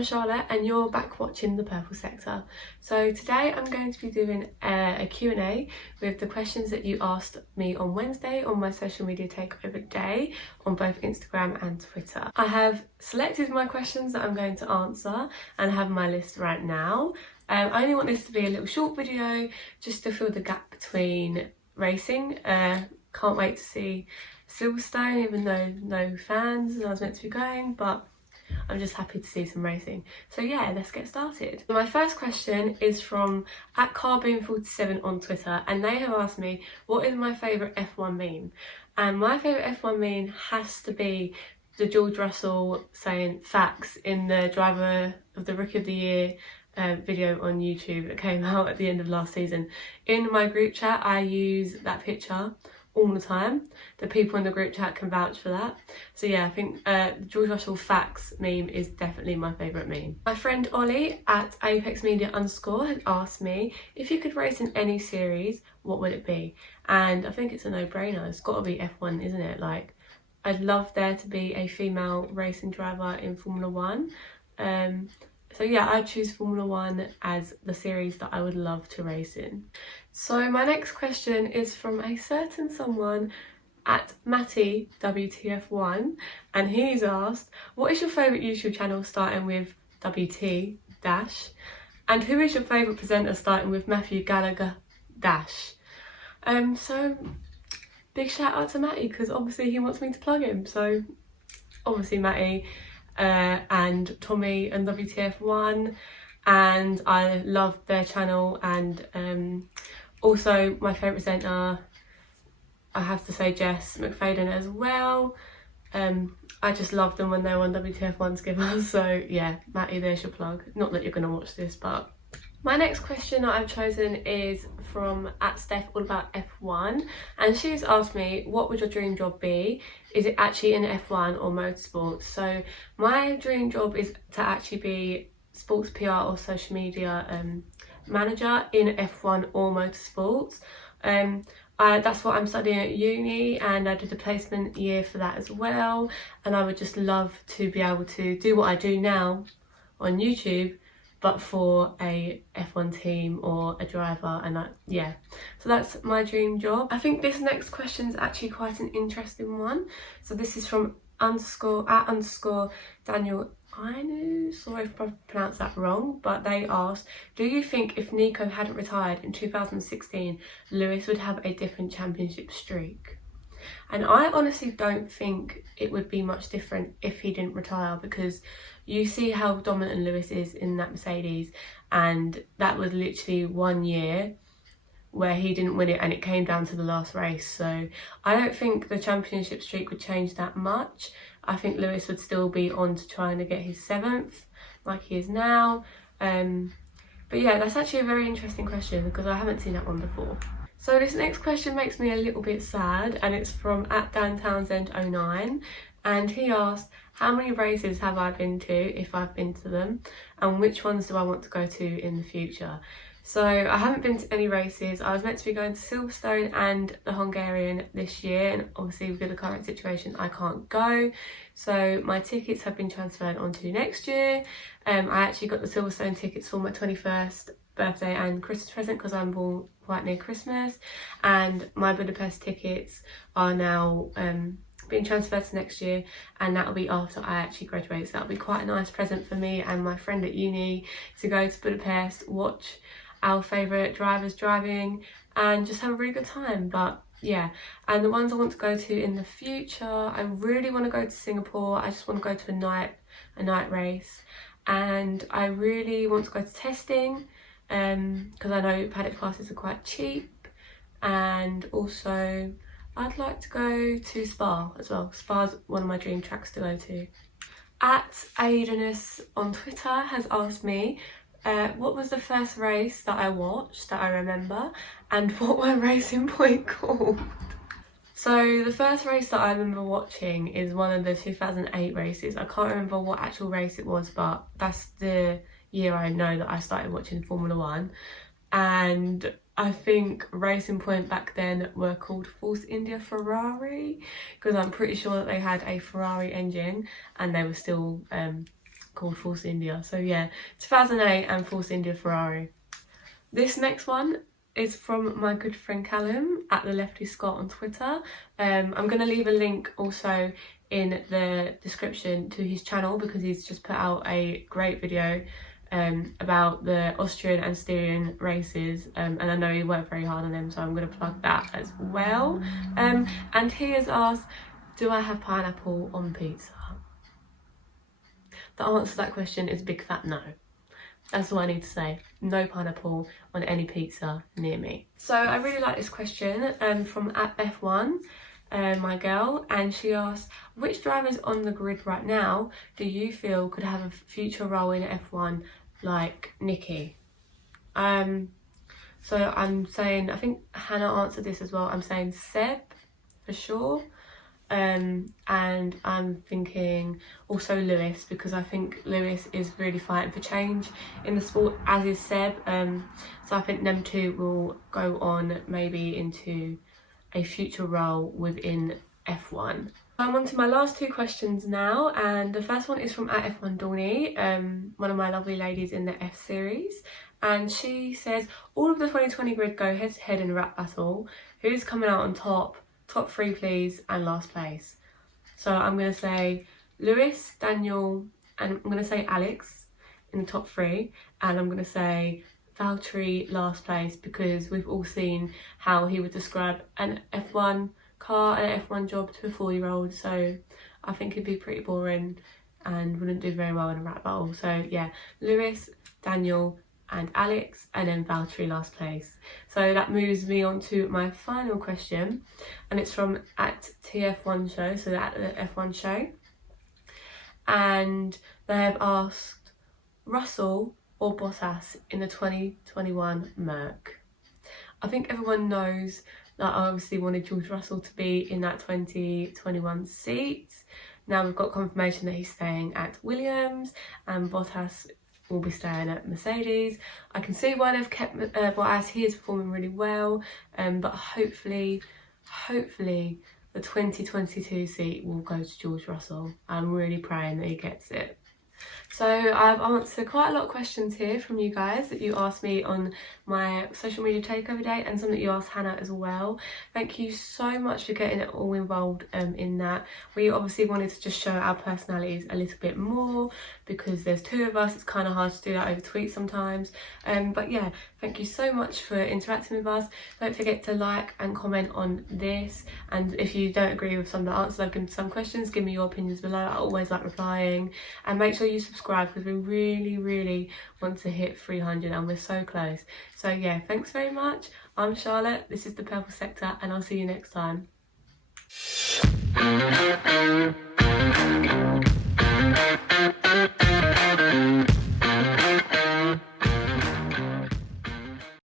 I'm Charlotte and you're back watching The Purple Sector. So today I'm going to be doing a Q&A with the questions that you asked me on Wednesday on my social media takeover day on both Instagram and Twitter. I have selected my questions that I'm going to answer and have my list right now. I only want this to be a little short video just to fill the gap between racing. Can't wait to see Silverstone, even though no fans and I was meant to be going, but I'm just happy to see some racing. So yeah, let's get started. My first question is from @Carboon47 on Twitter, and they have asked me what is my favourite F1 meme. And my favourite F1 meme has to be the George Russell saying facts in the Driver of the Rookie of the Year video on YouTube that came out at the end of last season. In my group chat I use that picture all the time. The people in the group chat can vouch for that. So yeah, I think George Russell facts meme is definitely my favourite meme. My friend Ollie @ApexMedia_ has asked me if you could race in any series, what would it be? And I think it's a no-brainer. It's got to be F1, isn't it? Like, I'd love there to be a female racing driver in Formula 1. So yeah, I'd choose Formula 1 as the series that I would love to race in. So my next question is from a certain someone @MattyWTF1, and he's asked, what is your favourite YouTube channel starting with WT dash? And who is your favourite presenter starting with Matthew Gallagher dash? So big shout out to Matty, because obviously he wants me to plug him. So obviously Matty, and Tommy and WTF1, and I love their channel. And also my favourite presenter, I have to say Jess McFadden as well. I just love them when they were on WTF1 together. So yeah, Matty, there's your plug. Not that you're going to watch this, but my next question that I've chosen is from @StephAllAboutF1, and she's asked me, what would your dream job be? Is it actually in F1 or motorsports? So my dream job is to actually be sports PR or social media manager in F1 or motorsports. That's what I'm studying at uni, and I did a placement year for that as well, and I would just love to be able to do what I do now on YouTube, but for a F1 team or a driver. And yeah, so that's my dream job. I think this next question is actually quite an interesting one. So this is from @_Daniel Inu, sorry if I pronounced that wrong, but they asked, do you think if Nico hadn't retired in 2016, Lewis would have a different championship streak? And I honestly don't think it would be much different if he didn't retire, because you see how dominant Lewis is in that Mercedes, and that was literally 1 year where he didn't win it and it came down to the last race. So I don't think the championship streak would change that much. I think Lewis would still be on to trying to get his 7th like he is now. But yeah, that's actually a very interesting question because I haven't seen that one before. So this next question makes me a little bit sad, and it's from @DanTownsend09, and he asked, how many races have I been to, if I've been to them, and which ones do I want to go to in the future? So I haven't been to any races. I was meant to be going to Silverstone and the Hungarian this year, and obviously with the current situation I can't go, so my tickets have been transferred onto next year. I actually got the Silverstone tickets for my 21st birthday and Christmas present because I'm born quite near Christmas, and my Budapest tickets are now being transferred to next year, and that'll be after I actually graduate. So that'll be quite a nice present for me and my friend at uni to go to Budapest, watch our favourite drivers driving, and just have a really good time. But yeah, and the ones I want to go to in the future, I really want to go to Singapore. I just want to go to a night race, and I really want to go to testing because I know paddock passes are quite cheap, and also I'd like to go to Spa as well. Spa's one of my dream tracks to go to. @Aidanus on Twitter has asked me, what was the first race that I watched that I remember, and what were racing point called? So the first race that I remember watching is one of the 2008 races. I can't remember what actual race it was, but that's the year I know that I started watching Formula 1. And I think Racing Point back then were called Force India Ferrari, because I'm pretty sure that they had a Ferrari engine and they were still called Force India. So yeah, 2008 and Force India Ferrari. This next one is from my good friend Callum at the Lefty Scott on Twitter. I'm going to leave a link also in the description to his channel, because he's just put out a great video about the Austrian and Styrian races, and I know he worked very hard on them, so I'm going to plug that as well. And he has asked, do I have pineapple on pizza? The answer to that question is a big fat no. That's all I need to say. No pineapple on any pizza near me. So I really like this question from at F1, my girl, and she asked, which drivers on the grid right now do you feel could have a future role in F1 like Nikki? So I'm saying, I think Hannah answered this as well, I'm saying Seb for sure. And I'm thinking also Lewis, because I think Lewis is really fighting for change in the sport, as is Seb. So I think them two will go on maybe into a future role within F1. I'm on to my last two questions now, and the first one is from at F1 Dawny, one of my lovely ladies in the F series, and she says, all of the 2020 grid go head to head in a rap battle. Who's coming out on top? Top three please, and last place. So I'm going to say Lewis, Daniel, and I'm going to say Alex in the top three, and I'm going to say Valtteri last place, because we've all seen how he would describe an F1 car and an F1 job to a 4-year-old, so I think it'd be pretty boring and wouldn't do very well in a rap battle. So yeah, Lewis, Daniel and Alex, and then Valtteri last place. So that moves me on to my final question, and it's from at TF1 show, so at the F1 show, and they have asked Russell or Bottas in the 2021 Merc. I think everyone knows that I obviously wanted George Russell to be in that 2021 seat. Now we've got confirmation that he's staying at Williams, and Bottas will be staying at Mercedes. I can see why they've kept Bottas. He is performing really well, but hopefully the 2022 seat will go to George Russell. I'm really praying that he gets it. So I've answered quite a lot of questions here from you guys that you asked me on my social media takeover day, and some that you asked Hannah as well. Thank you so much for getting it all involved in that. We obviously wanted to just show our personalities a little bit more, because there's two of us, it's kind of hard to do that over tweets sometimes. But yeah, thank you so much for interacting with us. Don't forget to like and comment on this, and if you don't agree with some of the answers I've given to some questions, give me your opinions below. I always like replying, and make sure you subscribe, because we really want to hit 300 and we're so close. So yeah, thanks very much. I'm Charlotte, this is the Purple Sector, and I'll see you next time.